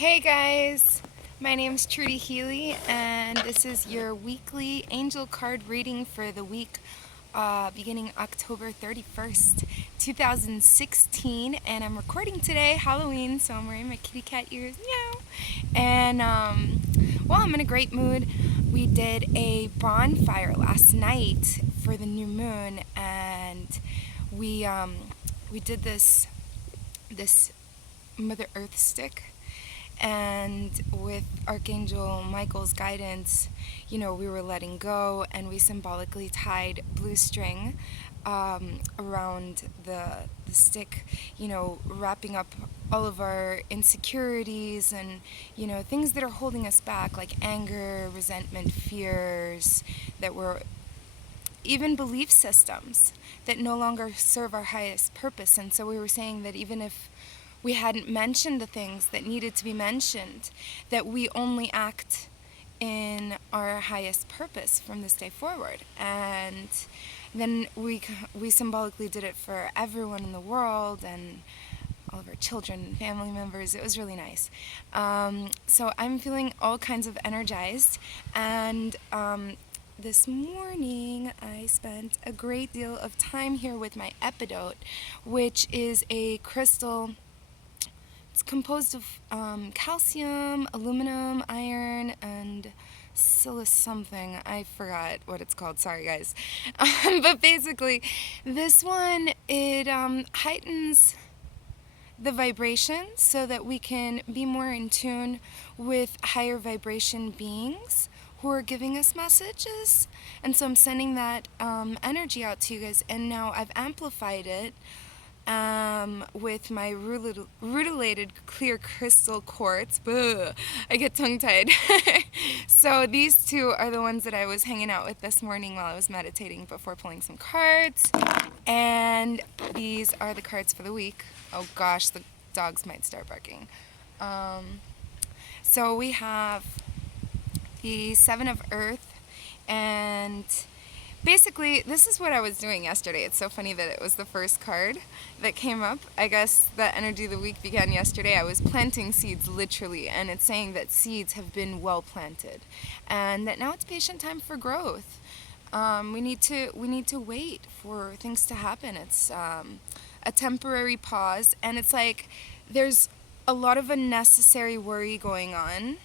Hey guys, my name's Trudy Healy, and this is your weekly angel card reading for the week beginning October 31st, 2016. And I'm recording today, Halloween, so I'm wearing my kitty cat ears, meow. And well, I'm in a great mood. We did a bonfire last night for the new moon, and we did this Mother Earth stick, and with Archangel Michael's guidance, we were letting go, and we symbolically tied blue string around the stick, wrapping up all of our insecurities and, things that are holding us back, like anger, resentment, fears, that were even belief systems that no longer serve our highest purpose. And so we were saying that even if we hadn't mentioned the things that needed to be mentioned, that we only act in our highest purpose from this day forward. And then we symbolically did it for everyone in the world and all of our children and family members. It was really nice. So I'm feeling all kinds of energized, and this morning I spent a great deal of time here with my epidote, which is a crystal. It's composed of calcium, aluminum, iron, and silicon something. I forgot what it's called. Sorry, guys. But basically, this one, it heightens the vibration so that we can be more in tune with higher vibration beings who are giving us messages. And so I'm sending that energy out to you guys, and now I've amplified it with my rutilated clear crystal quartz. Blah, I get tongue-tied. So these two are the ones that I was hanging out with this morning while I was meditating before pulling some cards. And these are the cards for the week. Oh gosh, the dogs might start barking. So we have the Seven of Earth, and basically, this is what I was doing yesterday. It's so funny that it was the first card that came up. I guess the energy of the week began yesterday. I was planting seeds, literally, and it's saying that seeds have been well planted, and that now it's patient time for growth. We need to wait for things to happen. It's a temporary pause, and it's like there's a lot of unnecessary worry going on.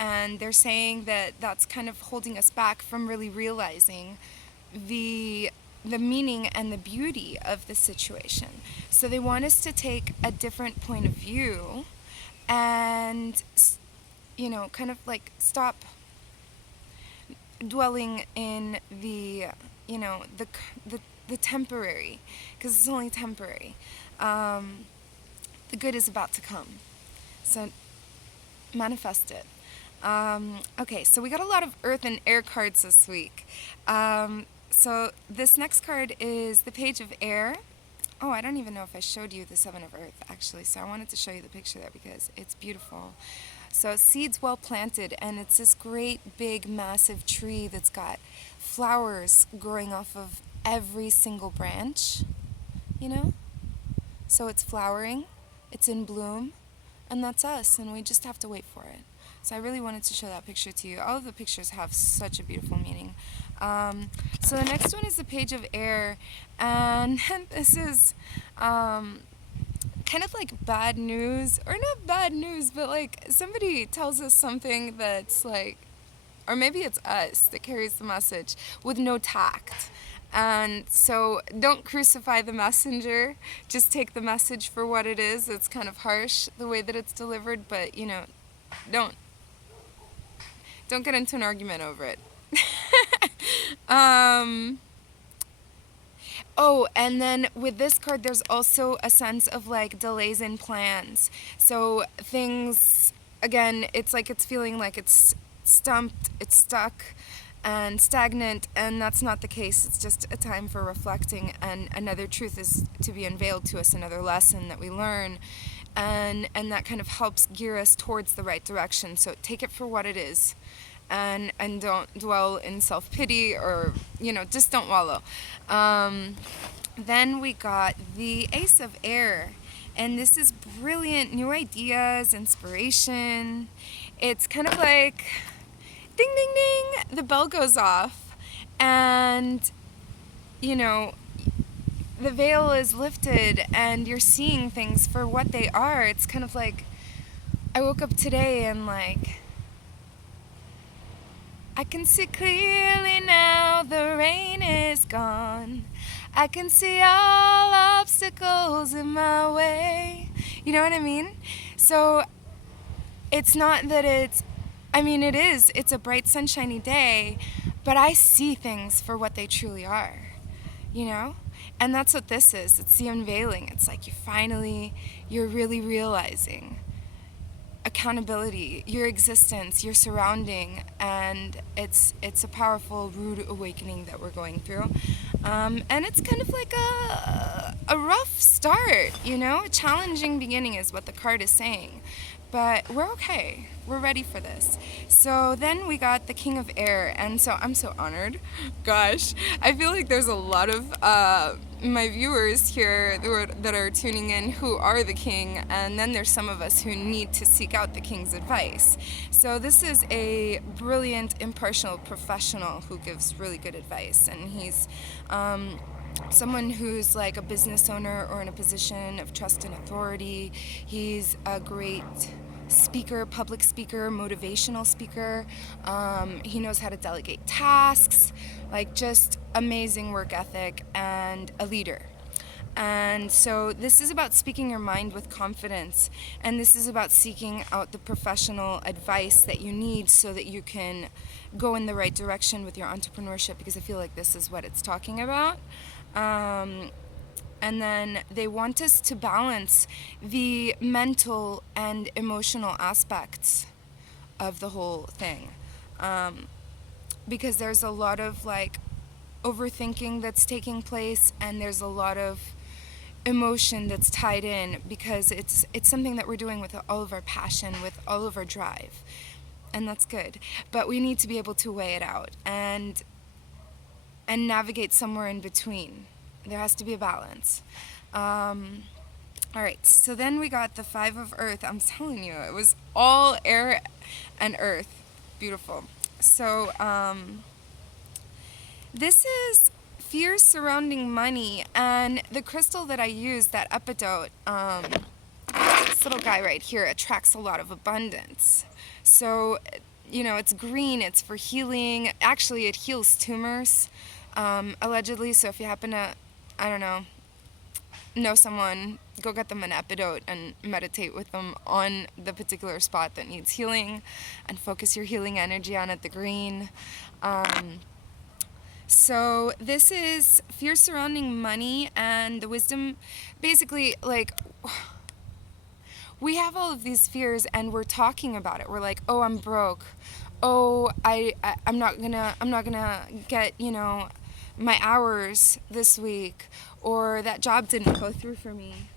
And they're saying that that's kind of holding us back from really realizing the meaning and the beauty of the situation. So they want us to take a different point of view and, kind of like stop dwelling in the temporary, because it's only temporary. The good is about to come. So manifest it. Okay, so we got a lot of earth and air cards this week. So this next card is the Page of Air. Oh, I don't even know if I showed you the Seven of Earth, actually, so I wanted to show you the picture there because it's beautiful. So seeds well planted, and it's this great, big, massive tree that's got flowers growing off of every single branch, So it's flowering, it's in bloom, and that's us, and we just have to wait for it. So I really wanted to show that picture to you. All of the pictures have such a beautiful meaning. So the next one is the Page of Air, and this is kind of like bad news, or not bad news, but like somebody tells us something that's like, or maybe it's us that carries the message with no tact. And so don't crucify the messenger, just take the message for what it is. It's kind of harsh the way that it's delivered, but don't get into an argument over it. Oh, and then with this card, there's also a sense of like delays in plans. So things, again, it's like it's feeling like it's stumped, it's stuck, and stagnant, and that's not the case. It's just a time for reflecting, and another truth is to be unveiled to us, another lesson that we learn, and that kind of helps gear us towards the right direction. So take it for what it is, and don't dwell in self-pity, or just don't wallow. Then we got the Ace of Air, And this is brilliant new ideas, inspiration. It's kind of like ding, ding, ding, the bell goes off, and you know, the veil is lifted and you're seeing things for what they are. It's kind of like I woke up today and like, I can see clearly now, the rain is gone. I can see all obstacles in my way. You know what I mean? So it's not that it is. It's a bright, sunshiny day, but I see things for what they truly are, you know? And that's what this is. It's the unveiling. It's like you're really realizing accountability, your existence, your surrounding, and it's a powerful, rude awakening that we're going through. And it's kind of like a rough start, you know? A challenging beginning is what the card is saying. But we're okay. We're ready for this. So then we got the King of Air, and so I'm so honored. Gosh, I feel like there's a lot of my viewers here that are tuning in who are the king, and then there's some of us who need to seek out the king's advice. So this is a brilliant, impartial professional who gives really good advice, and he's someone who's like a business owner or in a position of trust and authority. He's a great speaker, public speaker, motivational speaker. He knows how to delegate tasks, like just amazing work ethic, and a leader. And so this is about speaking your mind with confidence, and this is about seeking out the professional advice that you need so that you can go in the right direction with your entrepreneurship, because I feel like this is what it's talking about. And then they want us to balance the mental and emotional aspects of the whole thing, because there's a lot of like overthinking that's taking place, and there's a lot of emotion that's tied in, because it's something that we're doing with all of our passion, with all of our drive, and that's good. But we need to be able to weigh it out and navigate somewhere in between. There has to be a balance. All right, so then we got the Five of Earth. I'm telling you, it was all air and earth. Beautiful. So this is fears surrounding money, and the crystal that I used, that epidote, this little guy right here, attracts a lot of abundance. So, you know, it's green, it's for healing. Actually, it heals tumors, allegedly. So if you happen to, I don't know someone, go get them an epidote and meditate with them on the particular spot that needs healing, and focus your healing energy on it, the green. So this is fear surrounding money, and the wisdom, basically, like, we have all of these fears and we're talking about it. We're like, oh, I'm broke. Oh, I'm not gonna get, you know, my hours this week, or that job didn't go through for me.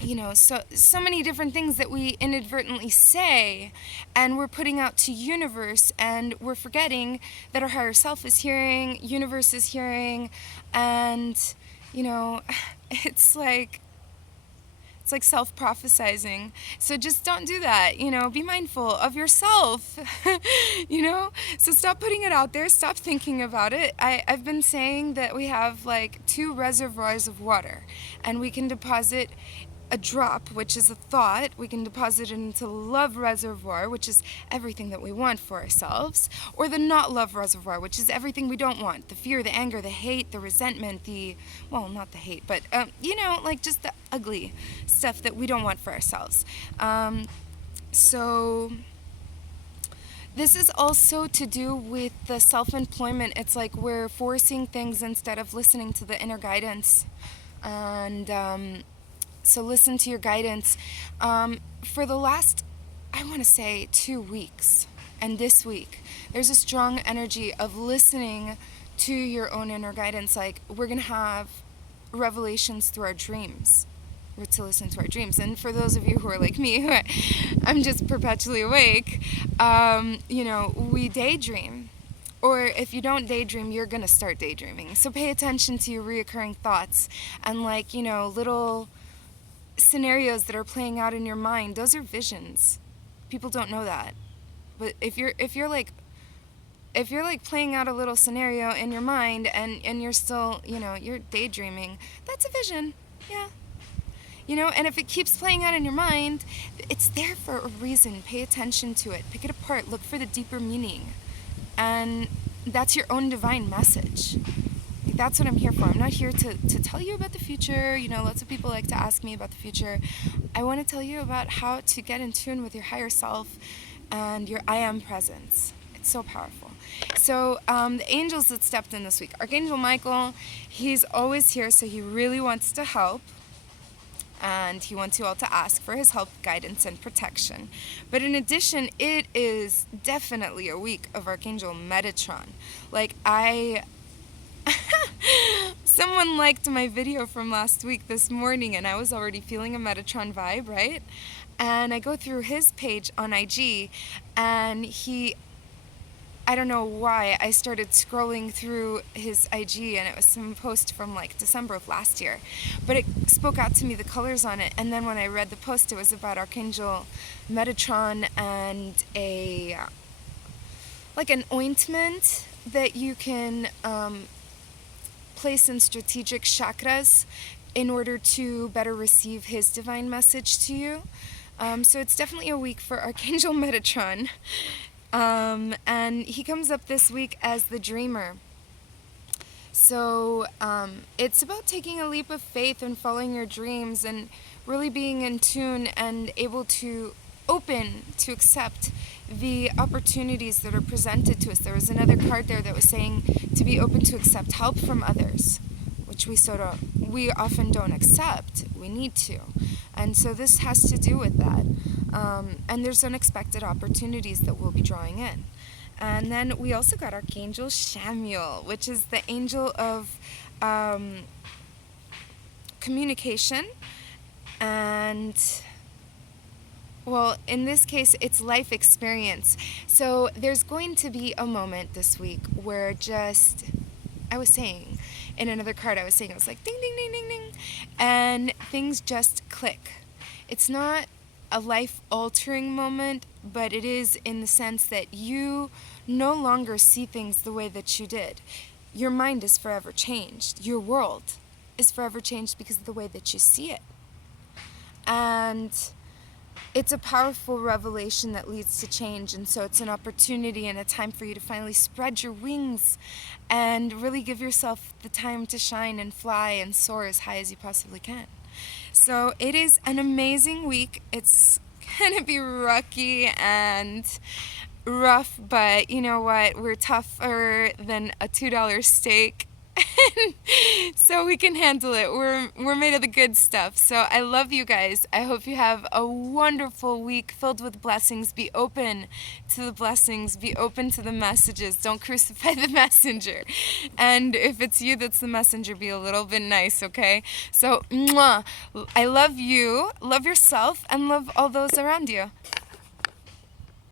You know, so many different things that we inadvertently say, and we're putting out to universe, and we're forgetting that our higher self is hearing, universe is hearing, and, you know, it's like self-prophesizing. So just don't do that, you know, be mindful of yourself, you know, so stop putting it out there, stop thinking about it. I've been saying that we have like 2 reservoirs of water, and we can deposit a drop, which is a thought. We can deposit it into love reservoir, which is everything that we want for ourselves, or the not love reservoir, which is everything we don't want, the fear, the anger, the hate, the resentment, well, not the hate, but you know, like just the ugly stuff that we don't want for ourselves. So this is also to do with the self-employment. It's like we're forcing things instead of listening to the inner guidance. And so listen to your guidance. For the last, I want to say, 2 weeks, and this week, there's a strong energy of listening to your own inner guidance. Like, we're going to have revelations through our dreams. We're to listen to our dreams. And for those of you who are like me, who I'm just perpetually awake, you know, we daydream. Or if you don't daydream, you're going to start daydreaming. So pay attention to your reoccurring thoughts, and like, you know, little scenarios that are playing out in your mind, those are visions. People don't know that. But if you're like playing out a little scenario in your mind and you're still, you're daydreaming, that's a vision. Yeah. And if it keeps playing out in your mind, it's there for a reason. Pay attention to it. Pick it apart. Look for the deeper meaning. And that's your own divine message. That's what I'm here for. I'm not here to tell you about the future. Lots of people like to ask me about the future. I want to tell you about how to get in tune with your higher self and your I am presence. It's so powerful. So the angels that stepped in this week. Archangel Michael, he's always here, so he really wants to help. And he wants you all to ask for his help, guidance, and protection. But in addition, it is definitely a week of Archangel Metatron. Someone liked my video from last week this morning, and I was already feeling a Metatron vibe, right? And I go through his page on IG, and I don't know why, I started scrolling through his IG, and it was some post from December of last year. But it spoke out to me, the colors on it, and then when I read the post, it was about Archangel Metatron and an ointment that you can place in strategic chakras in order to better receive his divine message to you. So it's definitely a week for Archangel Metatron. And he comes up this week as the dreamer. So it's about taking a leap of faith and following your dreams and really being in tune and able to open to accept the opportunities that are presented to us. There was another card there that was saying to be open to accept help from others, which we often don't accept. We need to. And so this has to do with that. And there's unexpected opportunities that we'll be drawing in. And then we also got Archangel Chamuel, which is the angel of communication. And, well, in this case, it's life experience. So there's going to be a moment this week where I was saying, in another card, it was like ding, ding, ding, ding, ding. And things just click. It's not a life-altering moment, but it is in the sense that you no longer see things the way that you did. Your mind is forever changed. Your world is forever changed because of the way that you see it. And it's a powerful revelation that leads to change, and so it's an opportunity and a time for you to finally spread your wings and really give yourself the time to shine and fly and soar as high as you possibly can. So it is an amazing week. It's going to be rocky and rough, but you know what? We're tougher than a $2 steak. So we can handle it. We're made of the good stuff. So I love you guys. I hope you have a wonderful week filled with blessings. Be open to the blessings. Be open to the messages. Don't crucify the messenger. And if it's you that's the messenger, be a little bit nice, okay? So, mwah. I love you, love yourself, and love all those around you.